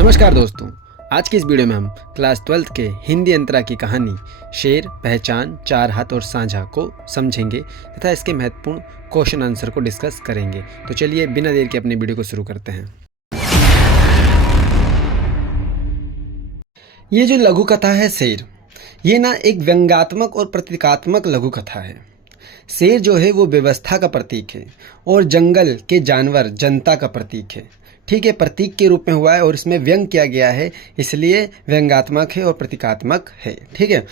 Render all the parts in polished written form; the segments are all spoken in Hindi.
नमस्कार दोस्तों, आज की इस वीडियो में हम क्लास 12th के हिंदी अंतरा की कहानी शेर, पहचान, चार हाथ और साझा को समझेंगे तथा इसके महत्वपूर्ण क्वेश्चन आंसर को डिस्कस करेंगे। तो चलिए बिना देर के अपनी वीडियो को शुरू करते हैं। ये जो लघु कथा है शेर, ये ना एक व्यंग्यात्मक और प्रतीकात्मक लघु कथा है। शेर जो है वो व्यवस्था का प्रतीक है और जंगल के जानवर जनता का प्रतीक है। ठीक है, प्रतीक के रूप में हुआ है और इसमें व्यंग किया गया है, इसलिए व्यंग्यात्मक है और प्रतीकात्मक है। ठीक है,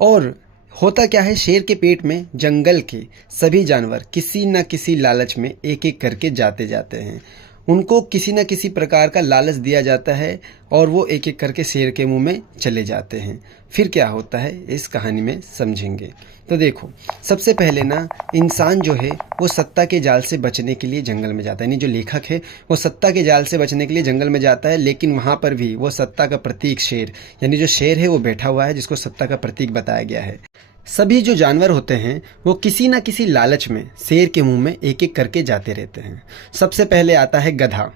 और होता क्या है, शेर के पेट में जंगल के सभी जानवर किसी न किसी लालच में एक एक करके जाते हैं। उनको किसी न किसी प्रकार का लालच दिया जाता है और वो एक एक करके शेर के मुंह में चले जाते हैं। फिर क्या होता है इस कहानी में समझेंगे। तो देखो, सबसे पहले ना इंसान जो है वो सत्ता के जाल से बचने के लिए जंगल में जाता है। यानी जो लेखक है वो सत्ता के जाल से बचने के लिए जंगल में जाता है, लेकिन वहाँ पर भी वो सत्ता का प्रतीक शेर, यानी जो शेर है वो बैठा हुआ है जिसको सत्ता का प्रतीक बताया गया है। सभी जो जानवर होते हैं वो किसी न किसी लालच में शेर के मुंह में एक एक करके जाते रहते हैं। सबसे पहले आता है गधा।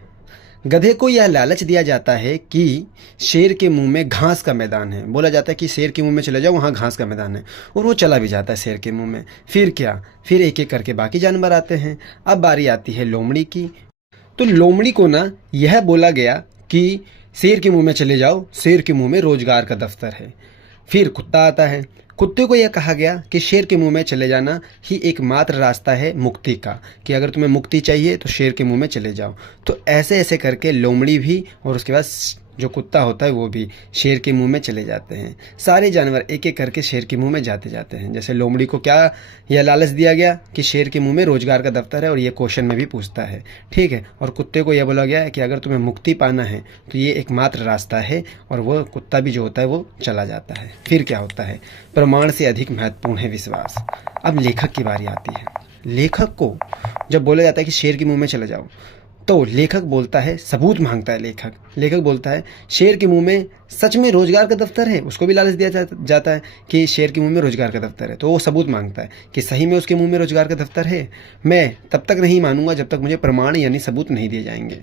गधे को यह लालच दिया जाता है कि शेर के मुंह में घास का मैदान है। बोला जाता है कि शेर के मुंह में चले जाओ, वहाँ घास का मैदान है, और वो चला भी जाता है शेर के मुंह में। फिर क्या, फिर एक एक करके बाकी जानवर आते हैं। अब बारी आती है लोमड़ी की। तो लोमड़ी को ना यह बोला गया कि शेर के मुंह में चले जाओ, शेर के मुंह में रोजगार का दफ्तर है। फिर कुत्ता आता है। कुत्ते को यह कहा गया कि शेर के मुंह में चले जाना ही एकमात्र रास्ता है मुक्ति का, कि अगर तुम्हें मुक्ति चाहिए तो शेर के मुंह में चले जाओ। तो ऐसे ऐसे करके लोमड़ी भी और उसके बाद जो कुत्ता होता है वो भी शेर के मुंह में चले जाते हैं। सारे जानवर एक एक करके शेर के मुंह में जाते हैं। जैसे लोमड़ी को क्या यह लालच दिया गया कि शेर के मुंह में रोजगार का दफ्तर है, और ये क्वेश्चन में भी पूछता है। ठीक है, और कुत्ते को यह बोला गया है कि अगर तुम्हें मुक्ति पाना है तो ये एकमात्र रास्ता है, और वो कुत्ता भी जो होता है वो चला जाता है। फिर क्या होता है, प्रमाण से अधिक महत्वपूर्ण है विश्वास। अब लेखक की बारी आती है। लेखक को जब बोला जाता है कि शेर के मुंह में चले जाओ, तो लेखक बोलता है, सबूत मांगता है लेखक बोलता है शेर के मुंह में सच में रोजगार का दफ्तर है। उसको भी लालच दिया जाता है कि शेर के मुंह में रोजगार का दफ्तर है, तो वो सबूत मांगता है कि सही में उसके मुंह में रोजगार का दफ्तर है। मैं तब तक नहीं मानूंगा जब तक मुझे प्रमाण यानी सबूत नहीं दिए जाएंगे,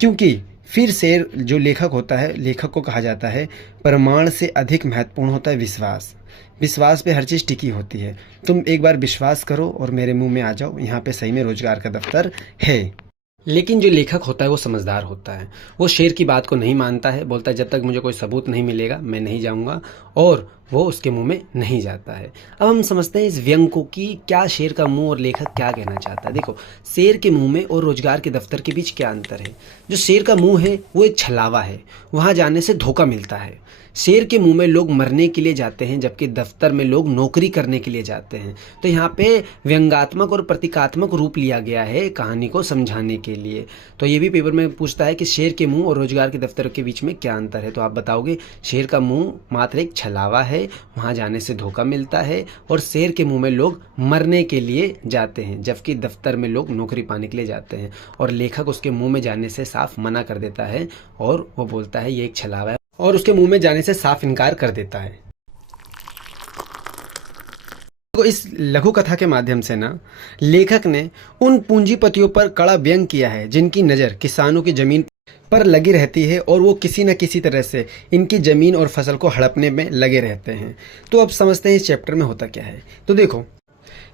क्योंकि फिर शेर जो लेखक होता है, लेखक को कहा जाता है प्रमाण से अधिक महत्वपूर्ण होता है विश्वास। विश्वास पे हर चीज़ टिकी होती है। तुम एक बार विश्वास करो और मेरे मुंह में आ जाओ, यहाँ पे सही में रोजगार का दफ्तर है। लेकिन जो लेखक होता है वो समझदार होता है। वो शेर की बात को नहीं मानता है, बोलता है जब तक मुझे कोई सबूत नहीं मिलेगा मैं नहीं जाऊंगा, और वो उसके मुंह में नहीं जाता है। अब हम समझते हैं इस व्यंग को कि क्या शेर का मुंह और लेखक क्या कहना चाहता है। देखो, शेर के मुंह में और रोजगार के दफ्तर के बीच क्या अंतर है। जो शेर का मुंह है वो एक छलावा है, वहाँ जाने से धोखा मिलता है। शेर के मुंह में लोग मरने के लिए जाते हैं, जबकि दफ्तर में लोग नौकरी करने के लिए जाते हैं। तो यहाँ पे व्यंग्यात्मक और प्रतीकात्मक रूप लिया गया है कहानी को समझाने के लिए। तो ये भी पेपर में पूछता है कि शेर के मुंह और रोजगार के दफ्तर के बीच में क्या अंतर है। तो आप बताओगे शेर का मुंह मात्र एक छलावा है, वहाँ जाने से धोखा मिलता है, और शेर के मुंह में लोग मरने के लिए जाते हैं, जबकि दफ्तर में लोग नौकरी पाने के लिए जाते हैं। और लेखक उसके मुंह में जाने से साफ मना कर देता है और वो बोलता है ये एक छलावा है, और उसके मुंह में जाने से साफ इनकार कर देता है। तो इस लघु कथा के माध्यम से ना लेखक ने उन पूंजीपतियों पर कड़ा व्यंग किया है जिनकी नज़र किसानों की जमीन पर लगी रहती है, और वो किसी न किसी तरह से इनकी ज़मीन और फसल को हड़पने में लगे रहते हैं। तो अब समझते हैं इस चैप्टर में होता क्या है। तो देखो,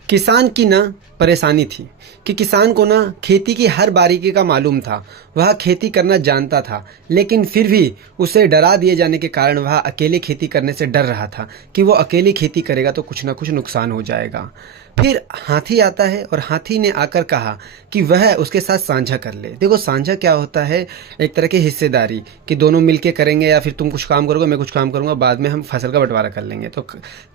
किसान की ना परेशानी थी कि किसान को ना खेती की हर बारीकी का मालूम था, वह खेती करना जानता था, लेकिन फिर भी उसे डरा दिए जाने के कारण वह अकेले खेती करने से डर रहा था कि वो अकेले खेती करेगा तो कुछ ना कुछ नुकसान हो जाएगा। फिर हाथी आता है और हाथी ने आकर कहा कि वह उसके साथ साझा कर ले। देखो, साझा क्या होता है, एक तरह की हिस्सेदारी, कि दोनों मिलके करेंगे, या फिर तुम कुछ काम करोगे मैं कुछ काम करूंगा, बाद में हम फसल का बंटवारा कर लेंगे। तो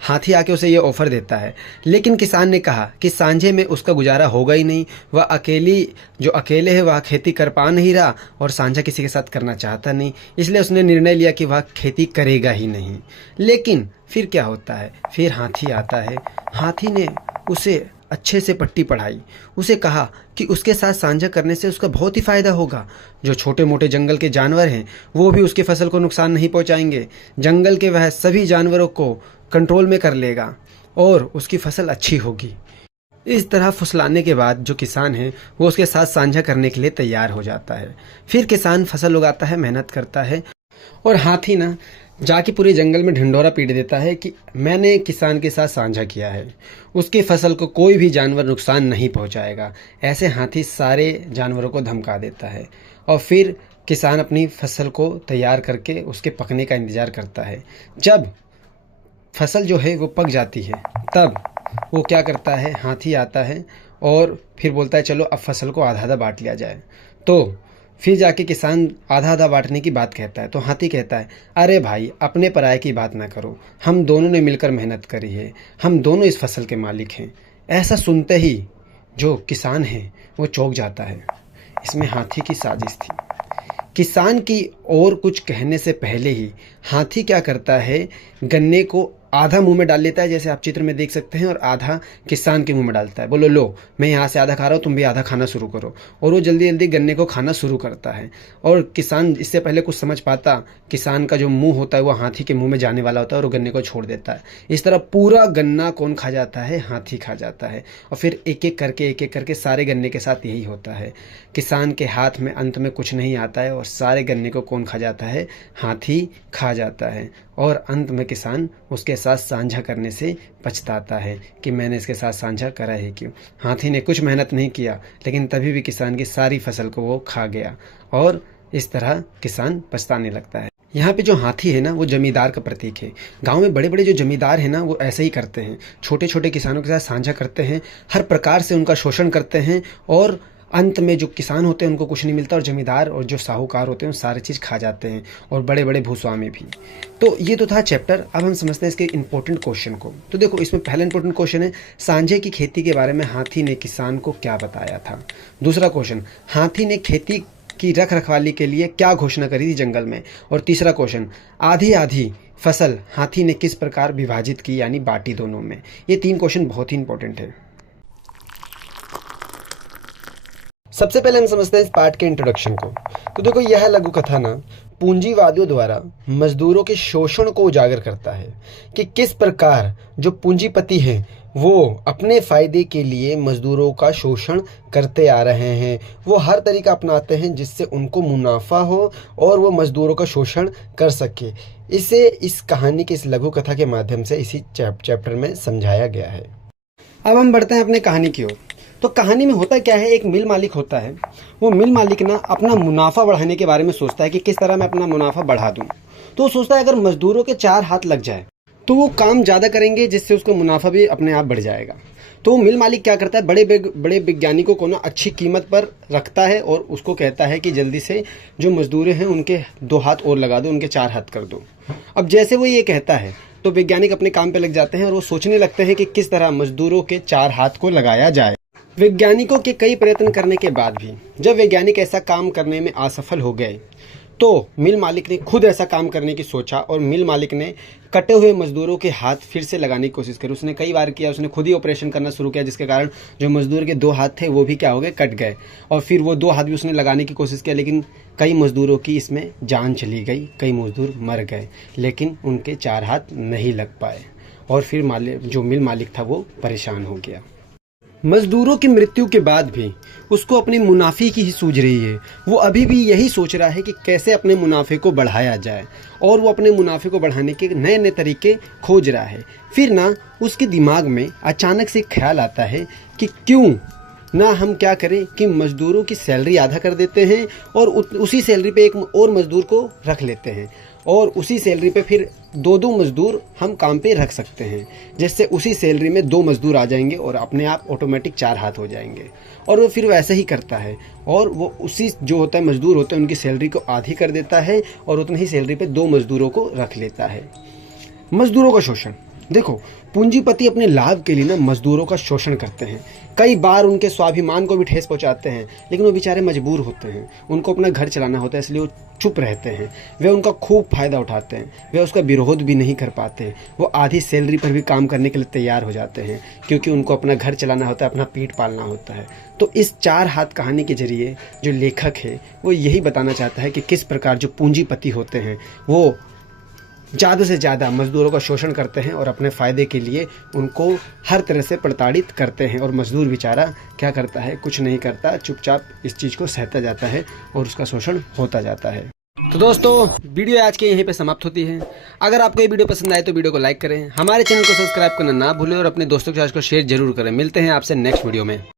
हाथी आके उसे ये ऑफर देता है, लेकिन किसान ने कहा कि सांझे में उसका गुजारा होगा ही नहीं। वह अकेले है वह खेती कर पा नहीं रहा, और साझा किसी के साथ करना चाहता नहीं, इसलिए उसने निर्णय लिया कि वह खेती करेगा ही नहीं। लेकिन फिर क्या होता है, फिर हाथी आता है। हाथी ने उसे अच्छे से पट्टी पढ़ाई, उसे कहा कि उसके साथ साझा करने से उसका बहुत ही फ़ायदा होगा। जो छोटे मोटे जंगल के जानवर हैं वो भी उसकी फसल को नुकसान नहीं पहुंचाएंगे। जंगल के वह सभी जानवरों को कंट्रोल में कर लेगा और उसकी फसल अच्छी होगी। इस तरह फुसलाने के बाद जो किसान है वो उसके साथ साझा करने के लिए तैयार हो जाता है। फिर किसान फसल उगाता है, मेहनत करता है, और हाथी ना जाके पूरे जंगल में ढिंढोरा पीट देता है कि मैंने किसान के साथ साझा किया है, उसकी फसल को कोई भी जानवर नुकसान नहीं पहुंचाएगा। ऐसे हाथी सारे जानवरों को धमका देता है और फिर किसान अपनी फसल को तैयार करके उसके पकने का इंतज़ार करता है। जब फसल जो है वो पक जाती है तब वो क्या करता है, हाथी आता है और फिर बोलता है चलो अब फसल को आधा आधा बांट लिया जाए। तो फिर जाके किसान आधा आधा बांटने की बात कहता है तो हाथी कहता है अरे भाई, अपने पराये की बात ना करो, हम दोनों ने मिलकर मेहनत करी है, हम दोनों इस फसल के मालिक हैं। ऐसा सुनते ही जो किसान है वो चौंक जाता है। इसमें हाथी की साजिश थी। किसान की और कुछ कहने से पहले ही हाथी क्या करता है, गन्ने को आधा मुंह में डाल लेता है, जैसे आप चित्र में देख सकते हैं, और आधा किसान के मुंह में डालता है। बोलो लो, मैं यहाँ से आधा खा रहा हूँ, तुम भी आधा खाना शुरू करो। और वो जल्दी जल्दी गन्ने को खाना शुरू करता है। और किसान इससे पहले कुछ समझ पाता, किसान का जो मुंह होता है वो हाथी के मुंह में जाने वाला होता है और वो गन्ने को छोड़ देता है। इस तरह पूरा गन्ना कौन खा जाता है, हाथी खा जाता है। और फिर एक एक करके सारे गन्ने के साथ यही होता है। किसान के हाथ में अंत में कुछ नहीं आता है और सारे गन्ने को कौन खा जाता है, हाथी खा जाता है। और अंत में किसान उसके साथ साझा करने से पछताता है कि मैंने इसके साथ साझा करा है क्यों। हाथी ने कुछ मेहनत नहीं किया, लेकिन तभी भी किसान की सारी फसल को वो खा गया और इस तरह किसान पछताने लगता है। यहाँ पे जो हाथी है ना वो जमींदार का प्रतीक है। गांव में बड़े बड़े जो जमींदार हैं ना वो ऐसे ही करते हैं, छोटे छोटे किसानों के साथ साझा करते हैं, हर प्रकार से उनका शोषण करते हैं और अंत में जो किसान होते हैं उनको कुछ नहीं मिलता और जमींदार और जो साहूकार होते हैं वो सारी चीज़ खा जाते हैं, और बड़े बड़े भूस्वामी भी। तो ये तो था चैप्टर। अब हम समझते हैं इसके इंपॉर्टेंट क्वेश्चन को। तो देखो, इसमें पहला इंपॉर्टेंट क्वेश्चन है, सांझे की खेती के बारे में हाथी ने किसान को क्या बताया था। दूसरा क्वेश्चन, हाथी ने खेती की रख रखवाली के लिए क्या घोषणा करी थी जंगल में। और तीसरा क्वेश्चन, आधी आधी फसल हाथी ने किस प्रकार विभाजित की, यानी बांटी दोनों में। ये 3 क्वेश्चन बहुत ही इंपॉर्टेंट है। सबसे पहले हम समझते हैं इस पार्ट के इंट्रोडक्शन को। तो देखो, यह लघु कथा ना पूंजीवादियों द्वारा मजदूरों के शोषण को उजागर करता है कि किस प्रकार जो पूंजीपति हैं वो अपने फायदे के लिए मजदूरों का शोषण करते आ रहे हैं। वो हर तरीका अपनाते हैं जिससे उनको मुनाफा हो और वो मजदूरों का शोषण कर सके। इसे इस कहानी के, इस लघु कथा के माध्यम से इसी चैप्टर में समझाया गया है। अब हम बढ़ते हैं अपने कहानी की ओर। तो कहानी में होता क्या है, एक मिल मालिक होता है। वो मिल मालिक ना अपना मुनाफा बढ़ाने के बारे में सोचता है कि किस तरह मैं अपना मुनाफा बढ़ा दूं। तो वो सोचता है अगर मजदूरों के 4 हाथ लग जाए तो वो काम ज़्यादा करेंगे, जिससे उसको मुनाफा भी अपने आप बढ़ जाएगा। तो मिल मालिक क्या करता है, बड़े वैज्ञानिकों को ना अच्छी कीमत पर रखता है और उसको कहता है कि जल्दी से जो मजदूर हैं उनके 2 हाथ और लगा दो, उनके 4 हाथ कर दो। अब जैसे वो ये कहता है तो वैज्ञानिक अपने काम पे लग जाते हैं और वो सोचने लगते हैं कि किस तरह मजदूरों के 4 हाथ को लगाया जाए। वैज्ञानिकों के कई प्रयत्न करने के बाद भी जब वैज्ञानिक ऐसा काम करने में असफल हो गए तो मिल मालिक ने खुद ऐसा काम करने की सोचा और मिल मालिक ने कटे हुए मजदूरों के हाथ फिर से लगाने की कोशिश करी। उसने कई बार किया, उसने खुद ही ऑपरेशन करना शुरू किया, जिसके कारण जो मजदूर के 2 हाथ थे वो भी क्या हो गए, कट गए। और फिर वो 2 हाथ भी उसने लगाने की कोशिश किया, लेकिन कई मजदूरों की इसमें जान चली गई, कई मजदूर मर गए, लेकिन उनके 4 हाथ नहीं लग पाए। और फिर जो मिल मालिक था वो परेशान हो गया। मजदूरों की मृत्यु के बाद भी उसको अपने मुनाफे की ही सूझ रही है। वो अभी भी यही सोच रहा है कि कैसे अपने मुनाफे को बढ़ाया जाए, और वो अपने मुनाफे को बढ़ाने के नए नए तरीके खोज रहा है। फिर ना उसके दिमाग में अचानक से ख्याल आता है कि क्यों ना हम क्या करें कि मजदूरों की सैलरी आधा कर देते हैं और उसी सैलरी पे एक और मजदूर को रख लेते हैं, और उसी सैलरी पे फिर 2 मजदूर हम काम पे रख सकते हैं, जिससे उसी सैलरी में 2 मजदूर आ जाएंगे और अपने आप ऑटोमेटिक 4 हाथ हो जाएंगे। और वो फिर वैसे ही करता है और वो उसी जो होता है मजदूर होते हैं उनकी सैलरी को आधी कर देता है और उतनी ही सैलरी पे 2 मजदूरों को रख लेता है। मजदूरों का शोषण, देखो पूंजीपति अपने लाभ के लिए ना मजदूरों का शोषण करते हैं, कई बार उनके स्वाभिमान को भी ठेस पहुंचाते हैं, लेकिन वो बेचारे मजबूर होते हैं, उनको अपना घर चलाना होता है, इसलिए वो चुप रहते हैं। वे उनका खूब फायदा उठाते हैं, वे उसका विरोध भी नहीं कर पाते। वो आधी सैलरी पर भी काम करने के लिए तैयार हो जाते हैं, क्योंकि उनको अपना घर चलाना होता है, अपना पेट पालना होता है। तो इस 4 हाथ कहानी के जरिए जो लेखक है वो यही बताना चाहता है कि किस प्रकार जो पूंजीपति होते हैं वो ज़्यादा से ज़्यादा मज़दूरों का शोषण करते हैं और अपने फ़ायदे के लिए उनको हर तरह से प्रताड़ित करते हैं। और मज़दूर बेचारा क्या करता है, कुछ नहीं करता, चुपचाप इस चीज़ को सहता जाता है और उसका शोषण होता जाता है। तो दोस्तों, वीडियो आज के यहीं पे समाप्त होती है। अगर आपको ये वीडियो पसंद आए तो वीडियो को लाइक करें, हमारे चैनल को सब्सक्राइब करना ना भूलें और अपने दोस्तों के साथ इसको शेयर जरूर करें। मिलते हैं आपसे नेक्स्ट वीडियो में।